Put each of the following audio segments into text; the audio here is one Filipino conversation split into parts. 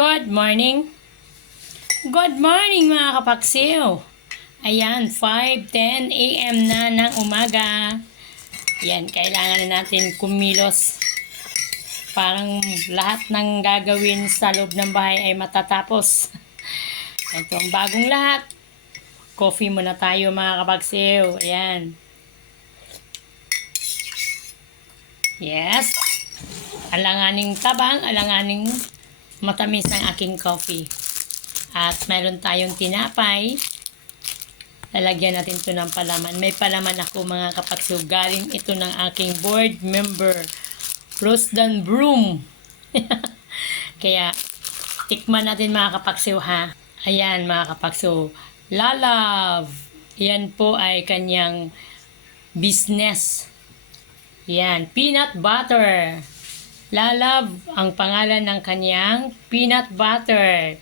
Good morning. Good morning mga kapaksiw. Ayan, 5.10 a.m. na ng umaga. Yan, kailangan na natin kumilos. Parang lahat ng gagawin sa loob ng bahay ay matatapos. Ito ang bagong lahat. Coffee muna tayo mga kapaksiw. Ayan. Yes. Alanganing tabang, alanganing matamis ang aking coffee. At meron tayong tinapay. Lalagyan natin to ng palaman. May palaman ako mga kapakso. Galing ito ng aking board member, Rosdan Broom. Kaya, tikman natin mga kapakso ha. Ayan mga kapakso. Lalav. Yan po ay kanyang business. Yan, peanut butter. Lalab ang pangalan ng kanyang peanut butter.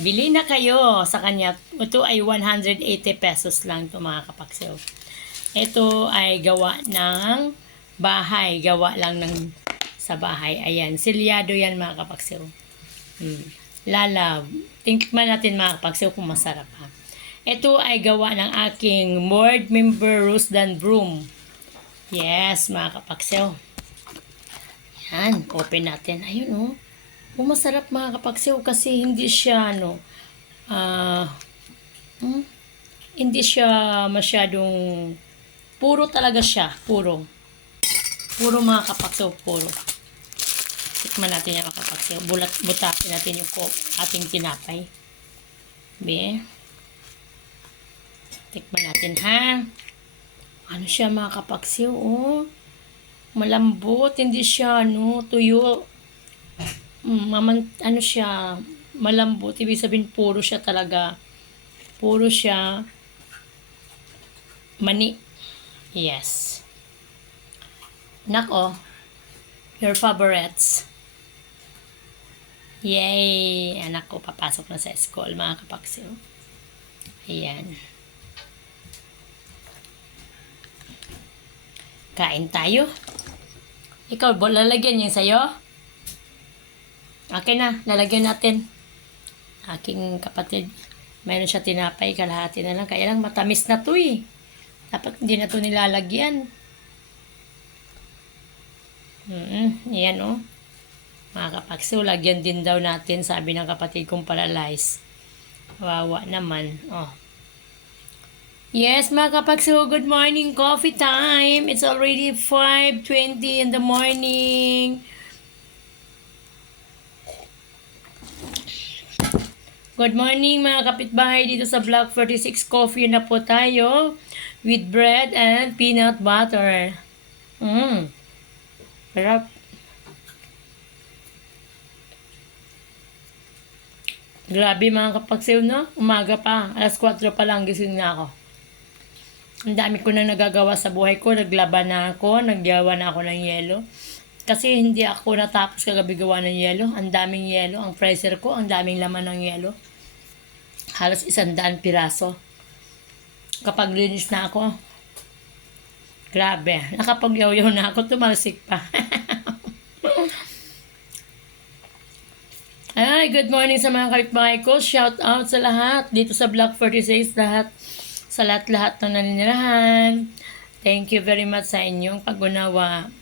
Bili na kayo sa kanya. Ito ay 180 pesos lang to mga kapaksew. Ito ay gawa ng bahay. Gawa lang ng sa bahay. Ayan, silyado yan mga kapaksew. Hmm. Lalab. Tingnan natin mga kapaksew kung masarap ha. Ito ay gawa ng aking board member Rusdan Broom. Yes, mga kapaksew. Yan, open natin. Ayun, oh. Oh, masarap mga kapaksew kasi hindi siya, ano, ah, hmm, hindi siya masyadong, puro talaga siya, puro. Puro mga kapaksew, puro. Tikman natin yung mga kapaksew. Bulat, butasin natin yung ating tinapay. Be. Tikman natin, ha? Ano siya mga kapaksew, oh. Malambot, hindi siya, ano, tuyo. Mm, maman, ano siya, malambot. Ibig sabihin, puro siya talaga. Puro siya mani. Yes. Nako. Your favorites. Yay! Anak ko, papasok na sa school, mga kapaksil. Ayan. Kain tayo. Ikaw, lalagyan yung sa'yo? Okay na, lalagyan natin. Aking kapatid, mayroon siya tinapay, kalahati na lang. Kaya lang matamis na to eh. Dapat hindi na to nilalagyan. Mm yan oh. Mga kapakso, lagyan din daw natin, sabi ng kapatid kong palalize. Wawa naman. Oh. Yes, mga kapakso, good morning. Coffee time. It's already 5.20 in the morning. Good morning mga kapitbahay dito sa Block 46 Coffee na po tayo with bread and peanut butter. Mmm. Sarap. Grabe mga kapagsiw, no? Umaga pa. Alas 4 pa lang gising na ako. Ang dami ko na nagagawa sa buhay ko. Naglaban na ako. Nagyawa na ako ng yelo. Kasi hindi ako natapos kagabi gawa ng yelo. Ang daming yelo. Ang freezer ko, ang daming laman ng yelo. Halos isang daan piraso. Kapag linis na ako, grabe. Nakapagyaw-yaw na ako, tumalsik pa. Ay, good morning sa mga kapitbahay ko. Shout out sa lahat dito sa Block 46, lahat sa lahat-lahat ng naninirahan. Thank you very much sa inyong pag-unawa.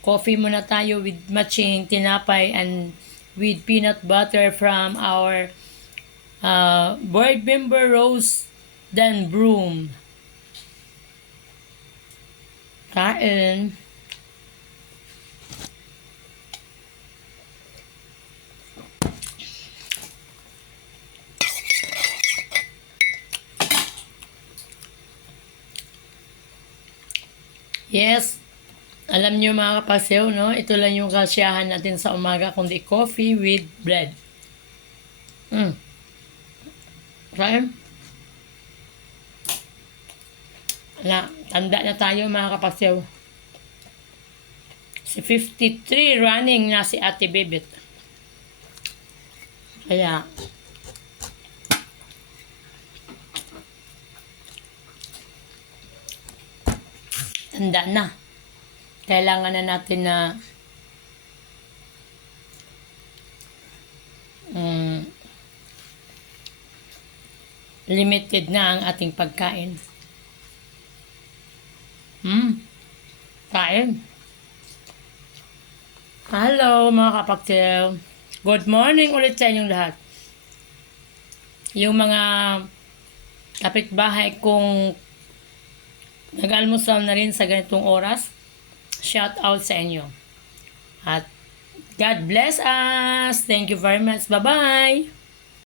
Coffee muna tayo with matching tinapay and with peanut butter from our uh, board member Rose Dan Broom. Kain. Yes. Alam niyo mga kapasew, no? Ito lang yung kasyahan natin sa umaga, kundi coffee with bread. Mm. Kain. Wala, tanda na tayo mga kapasew. Si 53 running na si Ate Bibit. Kaya, handa na. Kailangan na natin na um, limited na ang ating pagkain. Hmm. Kain. Hello mga kapaktil. Good morning ulit sa inyong lahat. Yung mga kapitbahay kong nag-almusal na rin sa ganitong oras, shout out sa inyo. At God bless us. Thank you very much. Bye-bye.